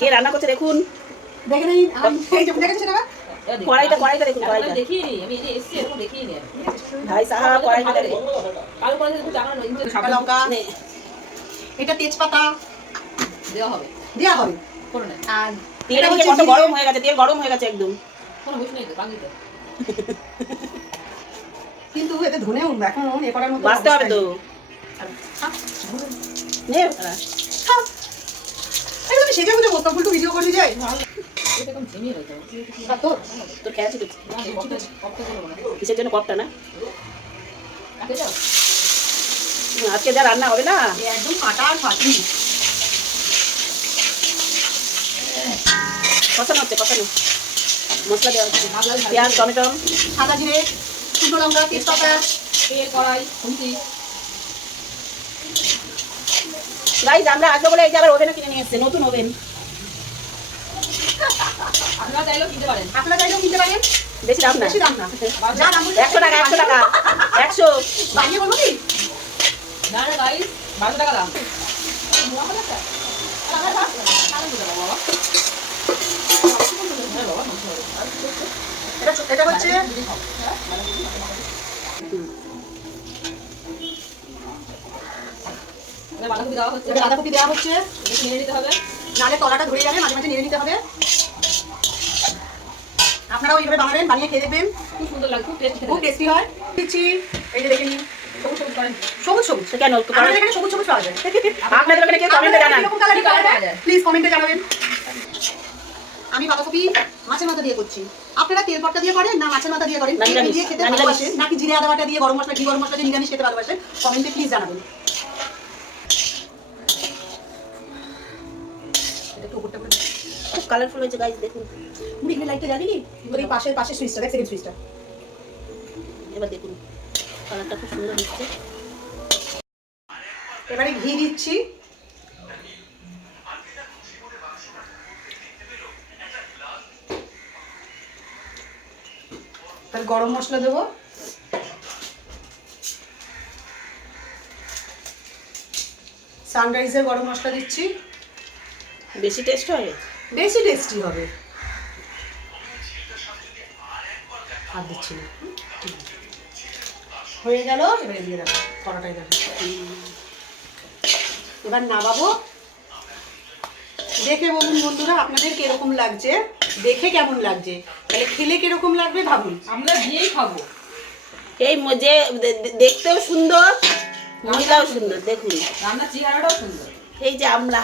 কে রান্না করছে দেখুন, দেখে নিন। দেখেছি না কড়াইটা দেখুন, কড়াইটা দেখিনি আমি, এই যে এসছি এরকম দেখিনি আমি। ভাই সাহেব কড়াইটা দেখুন। কালো করে একটু জানা কাঁচা লঙ্কা, এটা তেজপাতা দেওয়া হবে, দেওয়া হবে। করে না আর তেল এটা কত হচ্ছে গরম হয়ে গেছে, তেল গরম হয়ে গেছে একদম। কোনো হুঁশ নেই তো বাঙিতে। কিন্তু এতে ধনেও এখন এ করার মতো বাঁচতে হবে তো। নে এগুলো আমি সেজে গুজে বলতাম, উল্টো ভিডিও করে যায়। এটা কেমন ঝিমিয়ে রয়েছে আর তোর তোর খেয়াল আছে না, কপটা করবো না। কিসের জন্য কপটা না? রাখে যাও। আজকে যা রান্না হবে না, একদম কাটা আর ফাটি। কষানো হচ্ছে, কষানো মশলা দেওয়া হচ্ছে, ভাজা ভাজা। পেঁয়াজ টমেটো সাদা জিরে, শুকনো লঙ্কা, তেজপাতা। তেল কড়াই খুন্তি। গাইজ আমরা আসবো বলে এই যে আবার ওভেনও কিনে নিয়ে এসছে, নতুন ওভেন। আপনারা চাইলেও কিনতে পারেন। আপনারা চাইলেও কিনতে পারেন, বেশি দাম না, বেশি দাম না। যা দাম বলছে 100 টাকা 100 টাকা 100। বানিয়ে বলবো কি? না না গাইস 12 টাকা দাম। এটা হচ্ছে বাঁধাকপি দেওয়া হচ্ছে, এটা বাঁধাকপি দেওয়া হচ্ছে, এটা নিয়ে নিতে হবে। নালে তলাটা ধরে যাবে, মাঝে মাঝে নেড়ে নিতে হবে। আপনারাও এইভাবে বানাবেন, বানিয়ে খেয়ে দেখবেন, খুব সুন্দর লাগে, খুব টেস্টি খুব টেস্টি হয়। দিচ্ছি, এই যে দেখে নিন, সবুজ সবুজ করেন। সবুজ সবুজ। তো কেন একটু আমাদের এখানে সবুজ সবুজ পাওয়া যায়। আপনাদের ওখানে কেউ কমেন্টে জানান। এরকম কালারই পাওয়া পাওয়া যায়। যায়, প্লিজ কমেন্টে জানাবেন। আমি বাঁধাকপি মাছের মাথা দিয়ে করছি। আপনারা তেল পট্টা দিয়ে করেন না মাছের মাথা দিয়ে করেন, না, নিরামিষ। দিয়ে খেতে না, নিরামিষ। ভালোবাসেন নাকি জিরে আদা বাটা দিয়ে, গরম মশলা, ঘি গরম মশলা দিয়ে নিরামিষ খেতে ভালোবাসেন, কমেন্টে প্লিজ জানাবেন। এটা একটু উপরটা করে খুব কালারফুল হয়েছে গাইজ দেখুন। মুড়ি এখানে লাইটটা জ্বালিনি, ওই পাশে সুইচটা দেখ, সেকেন্ড সুইচটা। এবার দেখুন কালারটা খুব সুন্দর হচ্ছে। এবারে ঘি দিচ্ছি, তার গরম মশলা দেবো, সানরাইজের গরম মশলা দিচ্ছি, বেশি টেস্ট হবে। বেশি টেস্টি হবে। আর দিচ্ছি না, হয়ে গেল। এবারে দিয়ে দেবো কড়াটাই দেবো, এবার নামাবো। দেখে বলুন বন্ধুরা আপনাদের কিরকম লাগছে, দেখে কেমন লাগছে, তাহলে খেলে কিরকম লাগবে ভাবুন। আমরা দিয়েই খাবো। এই যে দেখতেও সুন্দর, মহিলাও সুন্দর দেখুন। রান্নার চেহারাটাও সুন্দর। এই যে আমরা